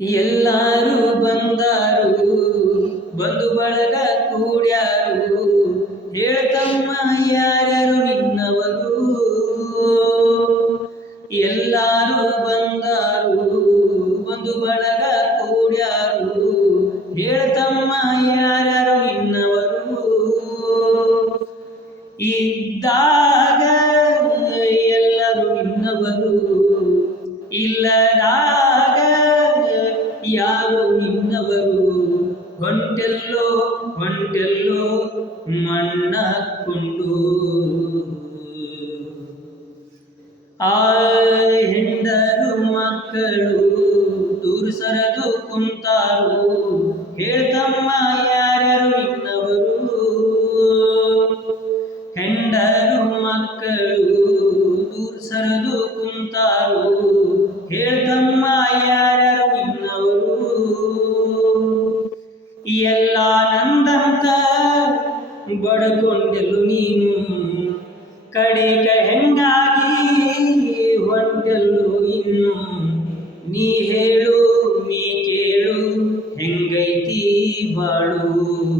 ಎಲ್ಲಾರು ಬಂದಾರು ಬಂದು ಬಳಗ ಕೂಡ್ಯಾರು. ಹೇಳ್ತಮ್ಮ ಯಾರ್ಯಾರು ನಿನ್ನವರು? ಎಲ್ಲಾರು ಬಂದಾರು ಬಂದು ಬಳಗ ಕೂಡ್ಯಾರು. ಹೇಳ್ತಮ್ಮ ಯಾರ್ಯಾರು ನಿನ್ನವರು? ಇದ್ದಾಗ ಎಲ್ಲರೂ ನಿನ್ನವರು. ಇಲ್ಲದಾಗ ಯಾರು ಇನ್ನವರು? ಹೊಂಟೆಲ್ಲೋ ಹೊಂಟೆಲ್ಲೋ ಮಣ್ಣಕ್ಕೊಂಡು ಆ ಹೆಂಡರು ಮಕ್ಕಳು ದೂರು ಸರದು ಕುಂತಾರು. ಹೇಳ್ತಮ್ಮ ಯಾರು ನಿನ್ನವರು ಹೆಂಡರು ಮಕ್ಕಳು ದೂರು ಸರದು ಕುಂತಾರು. ಹೇಳ್ತಮ್ಮ ಯಾರ್ಯಾರು ಎಲ್ಲ ನಂದಂತ ಬಡಕೊಂಡೆಲು ನೀನು. ಕಡೆಗ ಹೆಂಗಾಗಿ ಹೊಂಟೆಲ್ಲು ಇನ್ನು? ನೀ ಹೇಳು ನೀ ಕೇಳು ಹೆಂಗೈತಿ ಬಾಳು?